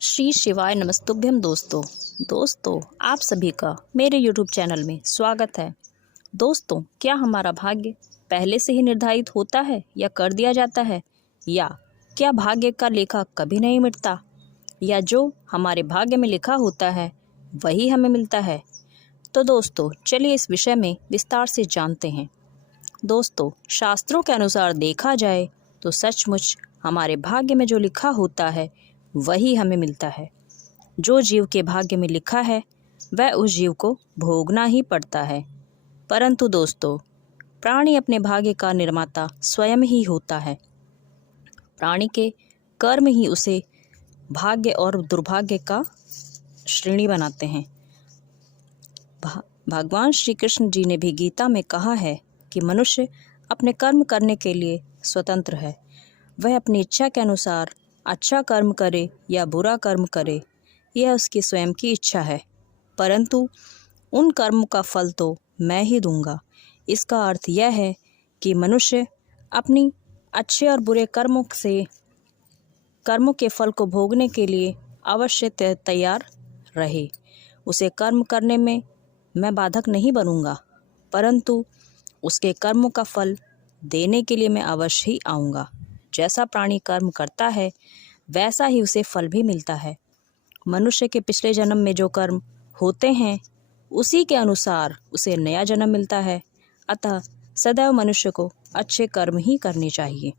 श्री शिवाय नमस्तुभ्यम दोस्तों आप सभी का मेरे YouTube चैनल में स्वागत है। दोस्तों, क्या हमारा भाग्य पहले से ही निर्धारित होता है या कर दिया जाता है, या क्या भाग्य का लेखा कभी नहीं मिटता, या जो हमारे भाग्य में लिखा होता है वही हमें मिलता है? तो दोस्तों, चलिए इस विषय में विस्तार से जानते हैं। दोस्तों, शास्त्रों के अनुसार देखा जाए तो सचमुच हमारे भाग्य में जो लिखा होता है वही हमें मिलता है। जो जीव के भाग्य में लिखा है वह उस जीव को भोगना ही पड़ता है। परंतु दोस्तों, प्राणी अपने भाग्य का निर्माता स्वयं ही होता है। प्राणी के कर्म ही उसे भाग्य और दुर्भाग्य का श्रेणी बनाते हैं। भगवान श्री कृष्ण जी ने भी गीता में कहा है कि मनुष्य अपने कर्म करने के लिए स्वतंत्र है। वह अपनी इच्छा के अनुसार अच्छा कर्म करे या बुरा कर्म करे, यह उसकी स्वयं की इच्छा है। परंतु उन कर्मों का फल तो मैं ही दूंगा। इसका अर्थ यह है कि मनुष्य अपनी अच्छे और बुरे कर्मों के फल को भोगने के लिए अवश्य तैयार रहे। उसे कर्म करने में मैं बाधक नहीं बनूंगा, परंतु उसके कर्मों का फल देने के लिए मैं अवश्य ही आऊँगा। जैसा प्राणी कर्म करता है वैसा ही उसे फल भी मिलता है। मनुष्य के पिछले जन्म में जो कर्म होते हैं उसी के अनुसार उसे नया जन्म मिलता है। अतः सदैव मनुष्य को अच्छे कर्म ही करने चाहिए,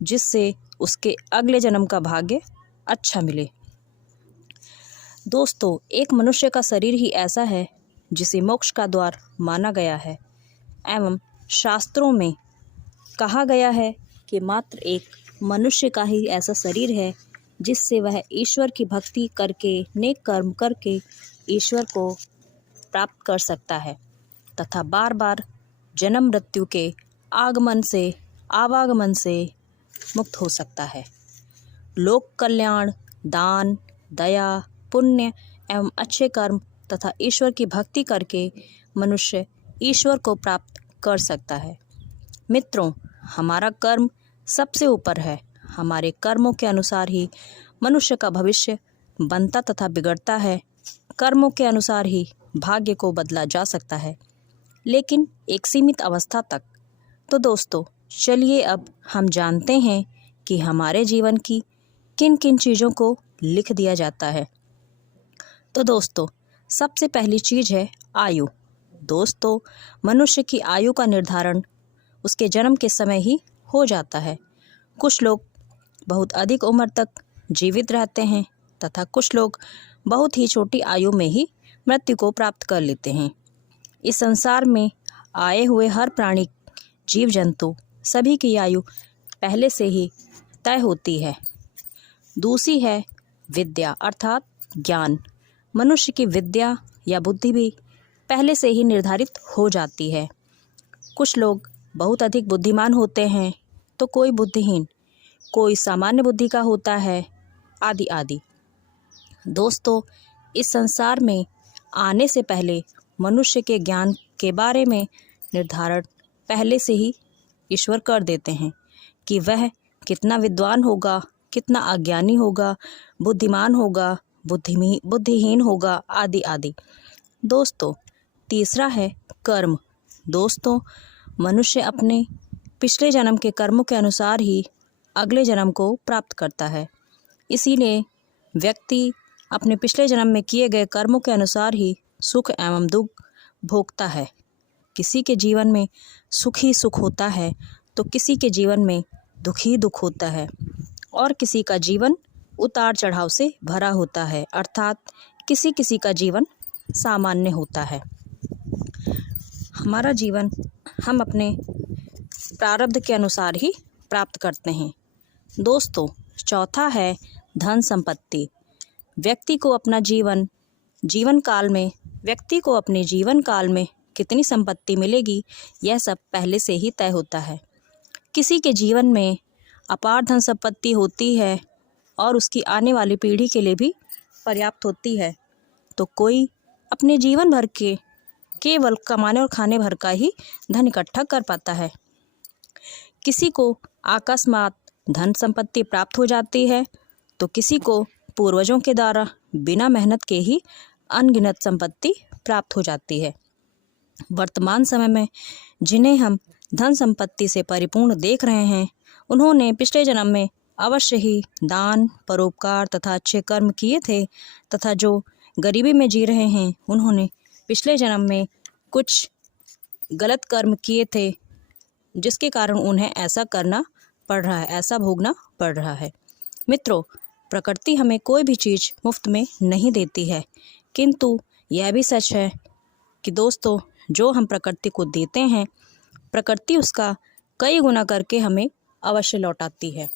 जिससे उसके अगले जन्म का भाग्य अच्छा मिले। दोस्तों, एक मनुष्य का शरीर ही ऐसा है जिसे मोक्ष का द्वार माना गया है, एवं शास्त्रों में कहा गया है कि मात्र एक मनुष्य का ही ऐसा शरीर है जिससे वह ईश्वर की भक्ति करके, नेक कर्म करके ईश्वर को प्राप्त कर सकता है तथा बार बार जन्म मृत्यु के आवागमन से मुक्त हो सकता है। लोक कल्याण, दान, दया, पुण्य एवं अच्छे कर्म तथा ईश्वर की भक्ति करके मनुष्य ईश्वर को प्राप्त कर सकता है। मित्रों, हमारा कर्म सबसे ऊपर है। हमारे कर्मों के अनुसार ही मनुष्य का भविष्य बनता तथा बिगड़ता है। कर्मों के अनुसार ही भाग्य को बदला जा सकता है, लेकिन एक सीमित अवस्था तक। तो दोस्तों, चलिए अब हम जानते हैं कि हमारे जीवन की किन किन चीज़ों को लिख दिया जाता है। तो दोस्तों, सबसे पहली चीज़ है आयु। दोस्तों, मनुष्य की आयु का निर्धारण उसके जन्म के समय ही हो जाता है। कुछ लोग बहुत अधिक उम्र तक जीवित रहते हैं तथा कुछ लोग बहुत ही छोटी आयु में ही मृत्यु को प्राप्त कर लेते हैं। इस संसार में आए हुए हर प्राणी, जीव जंतु सभी की आयु पहले से ही तय होती है। दूसरी है विद्या अर्थात ज्ञान। मनुष्य की विद्या या बुद्धि भी पहले से ही निर्धारित हो जाती है। कुछ लोग बहुत अधिक बुद्धिमान होते हैं तो कोई बुद्धिहीन, कोई सामान्य बुद्धि का होता है, आदि आदि। दोस्तों, इस संसार में आने से पहले मनुष्य के ज्ञान के बारे में निर्धारण पहले से ही ईश्वर कर देते हैं कि वह कितना विद्वान होगा, कितना अज्ञानी होगा, बुद्धिमान होगा, बुद्धिहीन होगा, आदि आदि। दोस्तों, तीसरा है कर्म। दोस्तों, मनुष्य अपने पिछले जन्म के कर्मों के अनुसार ही अगले जन्म को प्राप्त करता है। इसीलिए व्यक्ति अपने पिछले जन्म में किए गए कर्मों के अनुसार ही सुख एवं दुख भोगता है। किसी के जीवन में सुख ही सुख होता है तो किसी के जीवन में दुख ही दुख होता है, और किसी का जीवन उतार चढ़ाव से भरा होता है, अर्थात किसी किसी का जीवन सामान्य होता है। हमारा जीवन हम अपने प्रारब्ध के अनुसार ही प्राप्त करते हैं। दोस्तों, चौथा है धन संपत्ति। व्यक्ति को अपने जीवन काल में कितनी संपत्ति मिलेगी, यह सब पहले से ही तय होता है। किसी के जीवन में अपार धन संपत्ति होती है और उसकी आने वाली पीढ़ी के लिए भी पर्याप्त होती है, तो कोई अपने जीवन भर के केवल कमाने और खाने भर का ही धन इकट्ठा कर पाता है। किसी को अकस्मात धन संपत्ति प्राप्त हो जाती है तो किसी को पूर्वजों के द्वारा बिना मेहनत के ही अनगिनत संपत्ति प्राप्त हो जाती है। वर्तमान समय में जिन्हें हम धन संपत्ति से परिपूर्ण देख रहे हैं, उन्होंने पिछले जन्म में अवश्य ही दान, परोपकार तथा अच्छे कर्म किए थे, तथा जो गरीबी में जी रहे हैं, उन्होंने पिछले जन्म में कुछ गलत कर्म किए थे, जिसके कारण उन्हें ऐसा करना पड़ रहा है, ऐसा भोगना पड़ रहा है। मित्रों, प्रकृति हमें कोई भी चीज़ मुफ्त में नहीं देती है, किंतु यह भी सच है कि दोस्तों, जो हम प्रकृति को देते हैं, प्रकृति उसका कई गुना करके हमें अवश्य लौटाती है।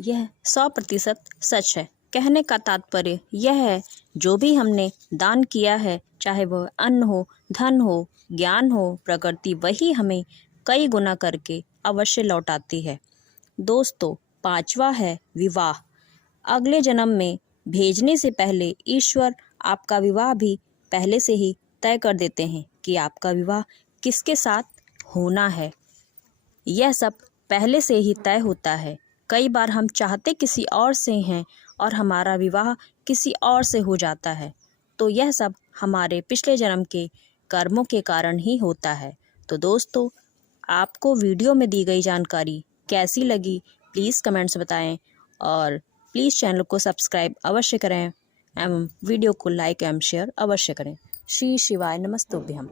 यह 100% सच है। कहने का तात्पर्य यह है, जो भी हमने दान किया है, चाहे वह अन्न हो, धन हो, ज्ञान हो, प्रकृति वही हमें कई गुना करके अवश्य लौटाती है। दोस्तों, 5वां है विवाह। अगले जन्म में भेजने से पहले ईश्वर आपका विवाह भी पहले से ही तय कर देते हैं कि आपका विवाह किसके साथ होना है। यह सब पहले से ही तय होता है। कई बार हम चाहते किसी और से हैं और हमारा विवाह किसी और से हो जाता है, तो यह सब हमारे पिछले जन्म के कर्मों के कारण ही होता है। तो दोस्तों, आपको वीडियो में दी गई जानकारी कैसी लगी, प्लीज़ कमेंट्स बताएं और प्लीज़ चैनल को सब्सक्राइब अवश्य करें एवं वीडियो को लाइक एवं शेयर अवश्य करें। श्री शिवाय नमस्तुभ्यम।